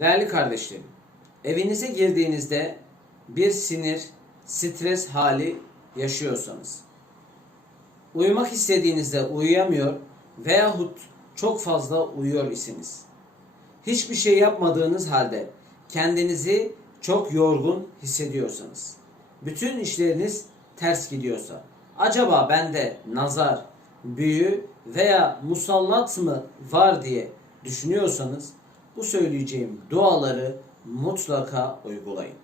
Değerli kardeşlerim, evinize girdiğinizde bir sinir, stres hali yaşıyorsanız, uyumak istediğinizde uyuyamıyor veyahut çok fazla uyuyor isiniz. Hiçbir şey yapmadığınız halde kendinizi çok yorgun hissediyorsanız, bütün işleriniz ters gidiyorsa, acaba bende nazar, büyü veya musallat mı var diye düşünüyorsanız bu söyleyeceğim duaları mutlaka uygulayın.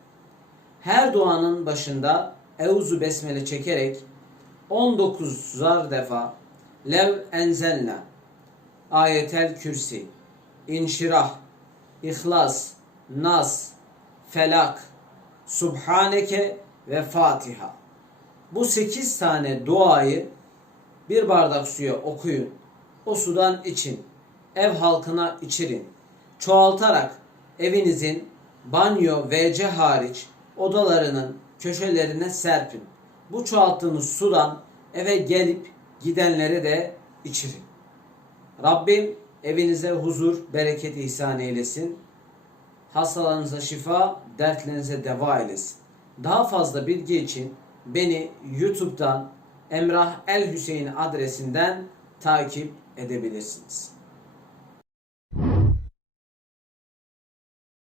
Her duanın başında Euzu Besmele çekerek 19 zar defa Lev enzelna Ayetel Kürsi İnşirah İhlas Nas Felak Subhaneke ve Fatiha bu 8 tane duayı bir bardak suya okuyun. O sudan için. Ev halkına içirin. Çoğaltarak evinizin banyo, WC hariç odalarının köşelerine serpin. Bu çoğalttığınız sudan eve gelip gidenlere de içirin. Rabbim evinize huzur, bereket ihsan eylesin. Hastalarınıza şifa, dertlerinize deva eylesin. Daha fazla bilgi için beni YouTube'dan Emrah El Hüseyin adresinden takip edebilirsiniz.